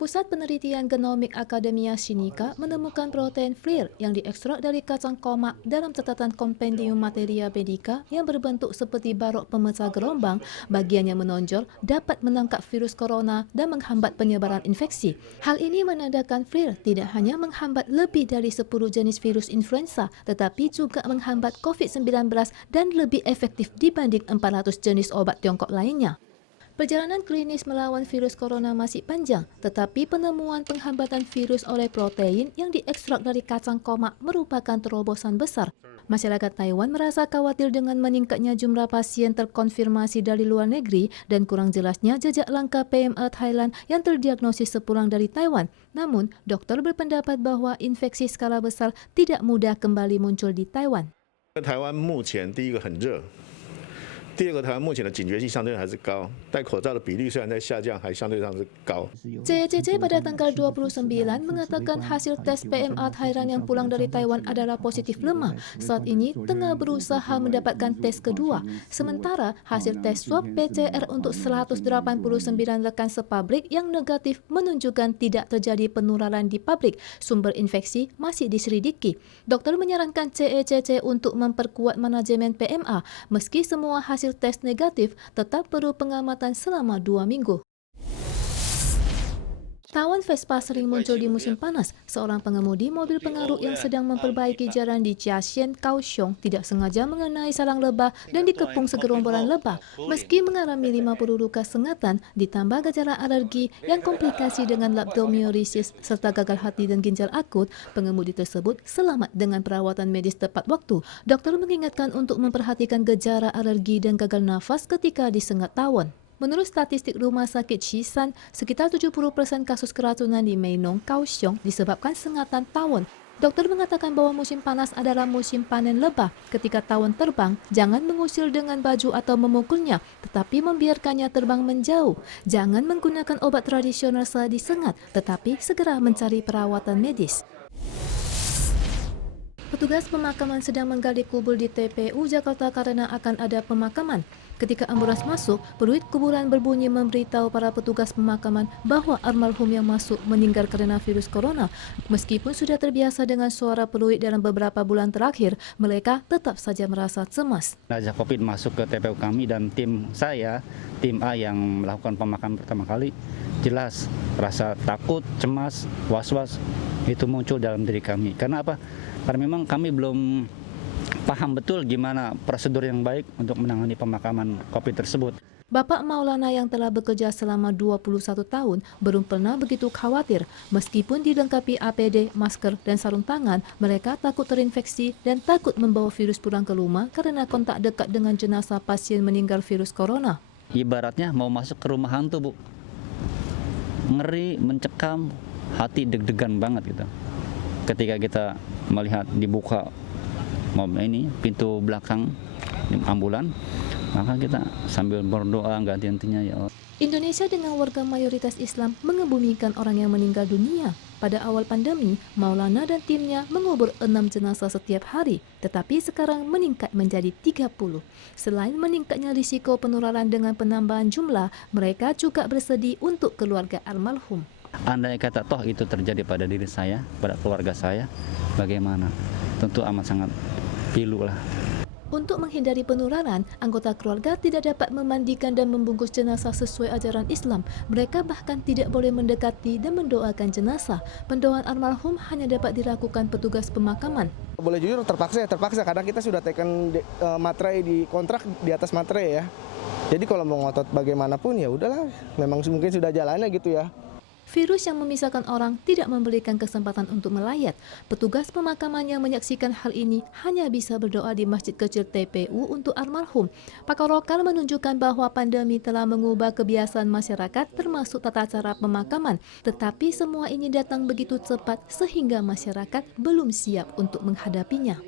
Pusat Penelitian Genomik Akademia Sinica menemukan protein FLIR yang diekstrak dari kacang komak dalam catatan Kompendium Materia Medica yang berbentuk seperti barok pemecah gelombang. Bagian yang menonjol dapat menangkap virus corona dan menghambat penyebaran infeksi. Hal ini menandakan FLIR tidak hanya menghambat lebih dari 10 jenis virus influenza, tetapi juga menghambat COVID-19 dan lebih efektif dibanding 400 jenis obat Tiongkok lainnya. Perjalanan klinis melawan virus corona masih panjang, tetapi penemuan penghambatan virus oleh protein yang diekstrak dari kacang komak merupakan terobosan besar. Masyarakat Taiwan merasa khawatir dengan meningkatnya jumlah pasien terkonfirmasi dari luar negeri dan kurang jelasnya jejak langkah PMA Thailand yang terdiagnosis sepulang dari Taiwan. Namun, dokter berpendapat bahwa infeksi skala besar tidak mudah kembali muncul di Taiwan. 台湾目前第一个很热，第二个台湾目前的警觉性相对还是高，戴口罩的比例虽然在下降，还相对上是高。CECC pada tanggal 29 mengatakan hasil tes PMA Thailand yang pulang dari Taiwan adalah positif lemah. Saat ini tengah berusaha mendapatkan tes kedua. Sementara hasil tes swab PCR untuk 189 rekan sepabrik yang negatif menunjukkan tidak terjadi penularan di pabrik. Sumber infeksi masih diselidiki. Dokter menyarankan CECC untuk memperkuat manajemen PMA meski semua hasil tes negatif tetap perlu pengamatan selama 2 minggu. Tawon Vespa sering muncul di musim panas. Seorang pengemudi mobil pengaruh yang sedang memperbaiki jalan di Jiaxian, Kaohsiung tidak sengaja mengenai sarang lebah dan dikepung segerombolan lebah. Meski mengalami 50 luka sengatan, ditambah gejala alergi yang komplikasi dengan leptomiorisis serta gagal hati dan ginjal akut, pengemudi tersebut selamat dengan perawatan medis tepat waktu. Dokter mengingatkan untuk memperhatikan gejala alergi dan gagal nafas ketika disengat tawon. Menurut statistik Rumah Sakit Shisan, sekitar 70% kasus keracunan di Meinong, Kaohsiung disebabkan sengatan tawon. Dokter mengatakan bahwa musim panas adalah musim panen lebah. Ketika tawon terbang, jangan mengusir dengan baju atau memukulnya, tetapi membiarkannya terbang menjauh. Jangan menggunakan obat tradisional saat disengat, tetapi segera mencari perawatan medis. Petugas pemakaman sedang menggali kubur di TPU Jakarta karena akan ada pemakaman. Ketika ambulans masuk, peluit kuburan berbunyi memberitahu para petugas pemakaman bahwa almarhum yang masuk meninggal karena virus corona. Meskipun sudah terbiasa dengan suara peluit dalam beberapa bulan terakhir, mereka tetap saja merasa cemas. Jenazah COVID masuk ke TPU kami dan tim saya, tim A yang melakukan pemakaman pertama kali, jelas rasa takut, cemas, was-was itu muncul dalam diri kami. Karena apa? Karena memang kami belum paham betul gimana prosedur yang baik untuk menangani pemakaman COVID tersebut. Bapak Maulana yang telah bekerja selama 21 tahun belum pernah begitu khawatir. Meskipun dilengkapi APD, masker, dan sarung tangan, mereka takut terinfeksi dan takut membawa virus pulang ke rumah karena kontak dekat dengan jenazah pasien meninggal virus corona. Ibaratnya mau masuk ke rumah hantu, Bu. Ngeri, mencekam, hati deg-degan banget gitu. Ketika kita melihat dibuka ini pintu belakang ambulan, maka kita sambil berdoa ganti hentinya ya Allah. Indonesia dengan warga mayoritas Islam mengebumikan orang yang meninggal dunia. Pada awal pandemi, Maulana dan timnya mengubur 6 jenazah setiap hari, tetapi sekarang meningkat menjadi 30. Selain meningkatnya risiko penularan dengan penambahan jumlah, mereka juga bersedih untuk keluarga almarhum. Andai kata toh itu terjadi pada diri saya, pada keluarga saya, bagaimana? Tentu amat sangat pilu lah. Untuk menghindari penularan, anggota keluarga tidak dapat memandikan dan membungkus jenazah sesuai ajaran Islam. Mereka bahkan tidak boleh mendekati dan mendoakan jenazah. Pendoaan almarhum hanya dapat dilakukan petugas pemakaman. Boleh jujur terpaksa karena kita sudah tekan materai di kontrak di atas materai ya. Jadi kalau mau ngotot bagaimanapun ya udahlah, memang mungkin sudah jalannya gitu ya. Virus yang memisahkan orang tidak memberikan kesempatan untuk melayat. Petugas pemakaman yang menyaksikan hal ini hanya bisa berdoa di masjid kecil TPU untuk almarhum. Pakar lokal menunjukkan bahwa pandemi telah mengubah kebiasaan masyarakat termasuk tata cara pemakaman. Tetapi semua ini datang begitu cepat sehingga masyarakat belum siap untuk menghadapinya.